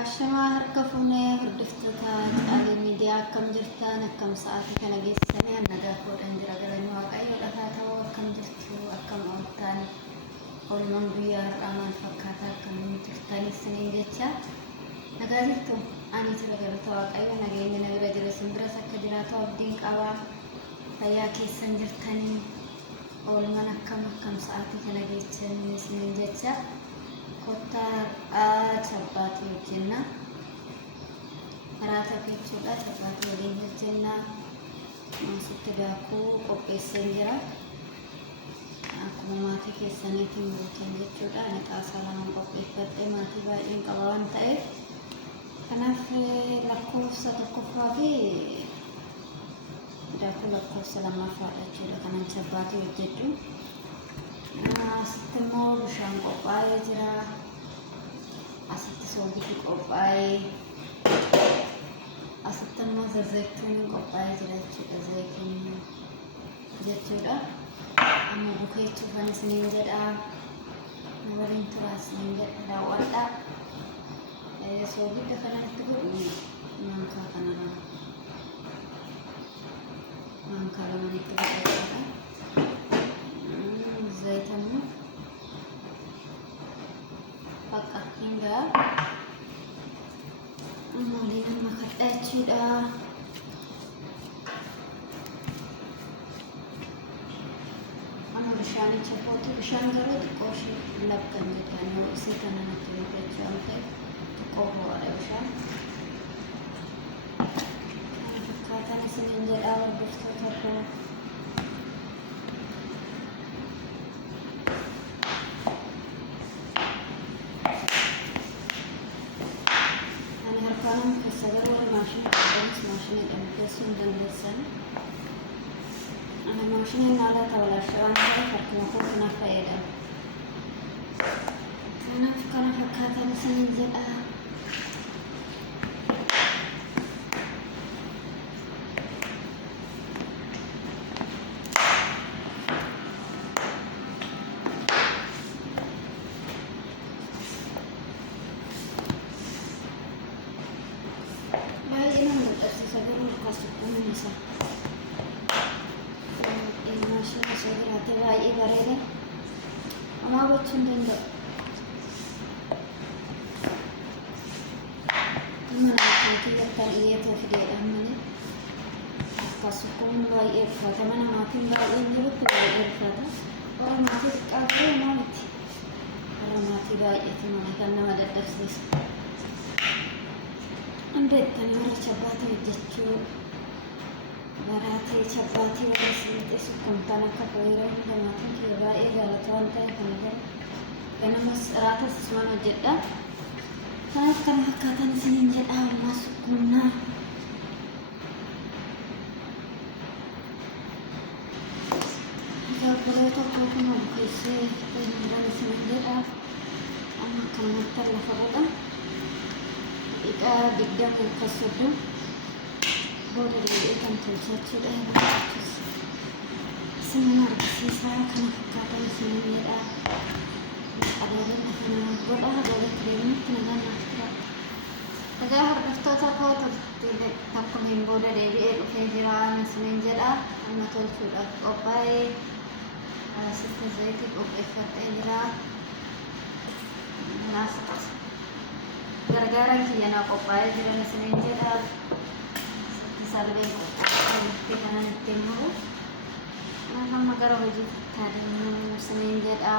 Ashamaa harka fuunee hordoftoota qaalii miidiyaa akkam jirtan akkam sa'aatii kana geessanii nagaa koodhaan jira galanii waaqayyo dhagaa ta'uu akkam jirtu akkam ooltan oolmaan guyyaa har'aa maal fakkaata akkamiin turtanis niin jecha nagaa jirtu ani jira galata waaqayyo nageenya nagira jira simbiras akka jiraatu abdiin qabaa fayyaa keessan jirtanii oolmaan akkam sa'aatii kana geessanii niin jecha kota cabbati hojjenna maraata fiichuudha cabbati waliin hojjenna asitti daakuu qopheesseen jira akkuma maatii keessaniitiin guutan jechuudha ani xaasaa lama qopheeffadhe maatii baay'een qaba waan ta'eef kanaaf lakkoofsa tokkoffaa fi daakuu lakkoofsa lammaffaadha jechuudha kanan cabbati hojjedhu asitti immoo bishaan qophaa'ee jira asitti soogiddi qophaa'ee asitti immoo zayituun qophaa'ee jira jechuudha zayituun jechuudha amma bukeechuufan isiniin jedha waliin turaa isiniin jedha daawwadhaa soogidda kanatti godhu maankaa kanarra maankaa lamanitti godhachuudha zayitamu bakka hingga waliin makadhaa jechuudha amma bishaanicha kootu bishaan garuu xiqqoo ishee labkan jettaan yoo isii kana natti hojjechuu waan ta'eef xiqqoo ho'aadha bishaan kana fakkaatan isiniin jedhaa hordoftoota koo أنا ماشين على طاولة الشوان فرق مخوف نفايدة كان فكرت لسنين زئة بايدين من الأساس أقول القصة النساء Sederhana baay'ee bareeda amma gochuun danda'u mana maatii yakkan dhiyeetuu fideedha malee akkasuma baay'ee uffata mana maatiin baay'een jirutti baay'ee uffata warra maatii xiqqaa ta'e maalitti warra maatii baay'eetu mana kan nama dadhabsiisa hundeettanii warra cabbaatii hojjechuu maraatee cabbaatii warra siinqee sukkumtaan akka fayyadamuu hundamaatiin kiyya baay'ee jaalatu waan ta'eef kana gara ganamas raatas isumaan hojjedha kanaaf kana fakkaatan isiniin jedha ammaa sukkumnaa gaabbalee tokko kuma bukeessee jiran isiniin jedha amma kanatti lafa godha daqiiqaa 20 akkas soddoma booda deebi'ee kan tolchachuudha jechuus isinin argisiisaa kana fakkaatan isinin jedha qabeelin kana godha godhatti deemnutti nagaan naaf tura nagaa hordoftoota koo takkumiin booda deebi'ee dhufee jira isinin jedha amma tolchuudhaaf qophaa'ee asitti zayitii qopheeffadhee jira gargaaraan kiyyanaa qophaa'ee jiran isinin jedha salbeen qophaa'ee kanan ittiin muru amma gara hojiitti adeemuu isiniin jedha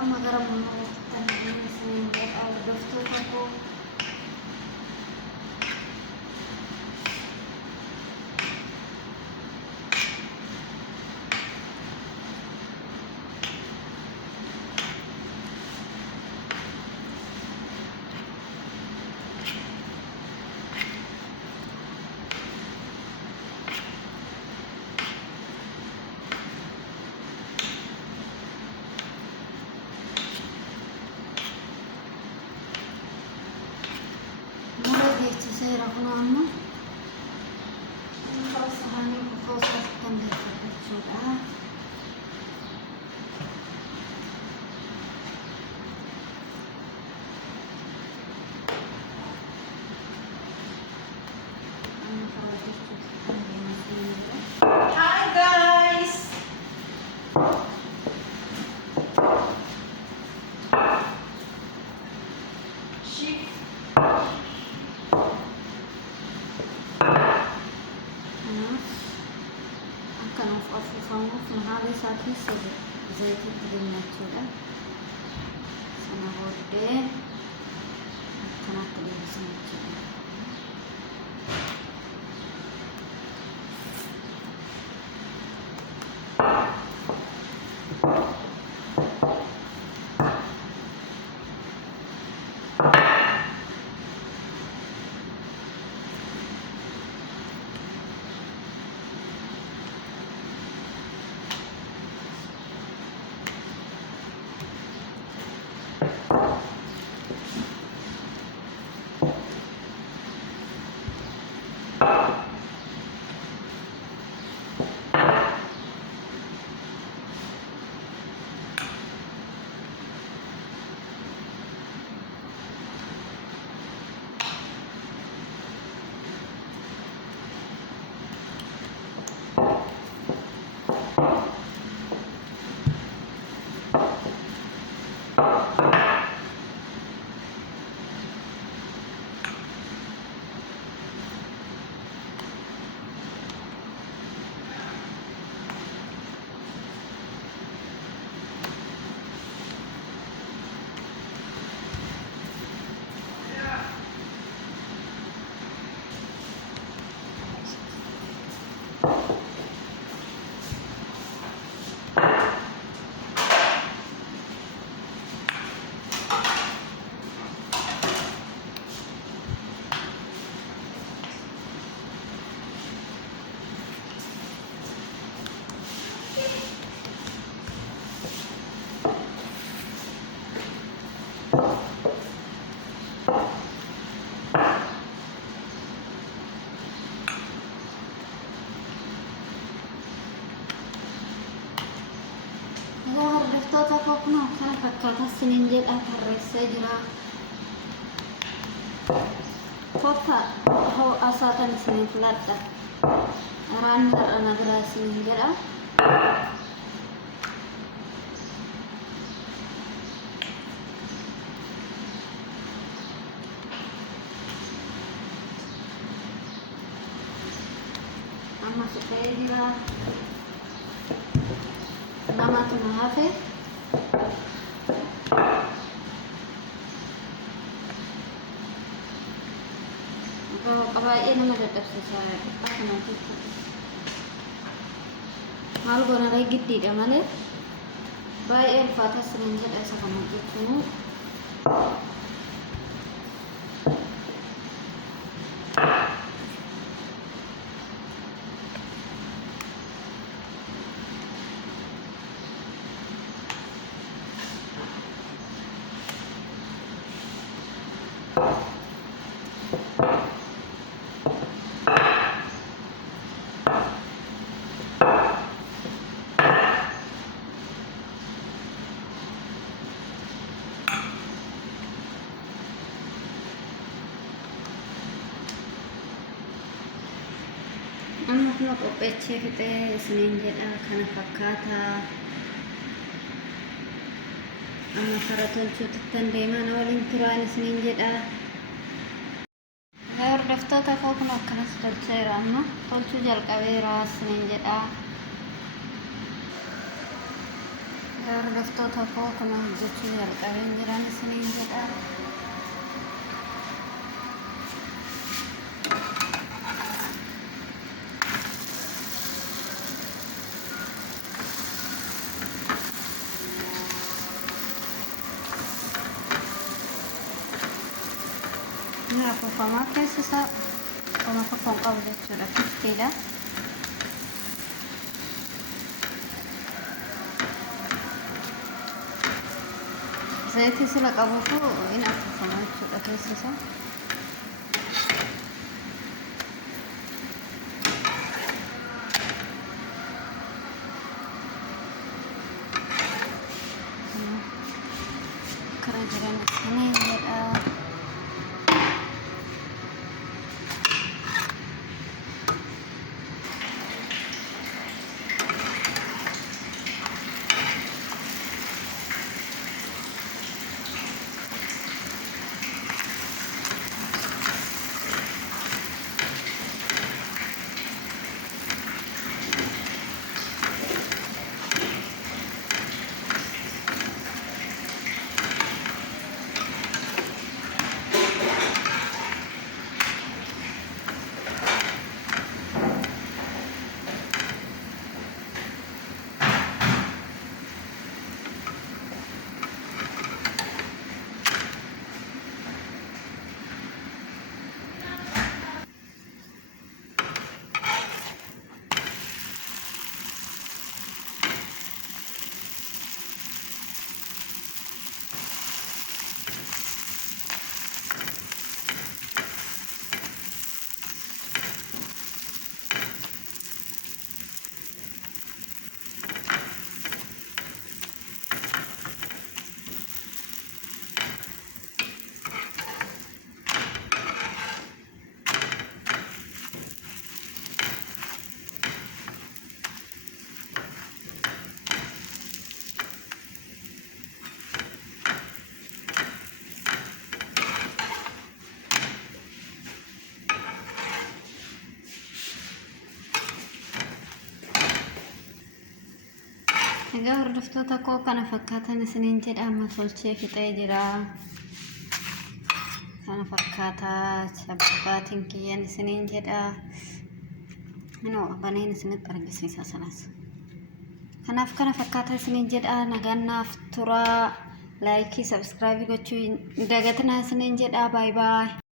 amma gara murmuutti adeemuu isiniin jedha hordoftoota koo سيرة هنا عنا خلاص هاني بفوصة تنبيه الشوطة Hi guys! Chic. أكن أفوفهم في هذه ساعتي زيت الدنيا كذا سنة ودي أكن أكل سنة كذا فوقنا كان فكرت السنين جل أثر السجرة فوقها هو أساسا سنين فلاتة ران أنا بلا سنين جل أما سكيرة نمط مهافي قبائل ما تدرس أحنا maal goona ray giddiidha malee baay'ee ulfaata siniin jedha isa kana hojjechuun amma kuma qopheechee fixee isiniin jedha kana fakkaata amma kara tolchuutittan deemaan waliin turaan isiniin jedha hordoftoota koo kun akkanas tolcheera amma tolchuu jalqabeera isiniin jedha hordoftoota koo kun hojjechuu jalqabeen jiran isiniin jedha afuufamaa keessa isaa oma tokkoon qabu jechuudha kiftiidha zayitii sila qabuutu in afuufamaa jechuudha keessa isaa Egaa hordoftoota koo kana fakkaatan isiniin jedha amma tolchee fixee jira. Kana fakkaataa shabbaatiin kiyyan isiniin jedha. Minoo baneen isinitti argisiisa sanas. Kanaaf kana fakkaata isiniin jedha nagannaaf turaa. Like, subscribe gochuu dagatinaa isiniin jedha. Bye bye.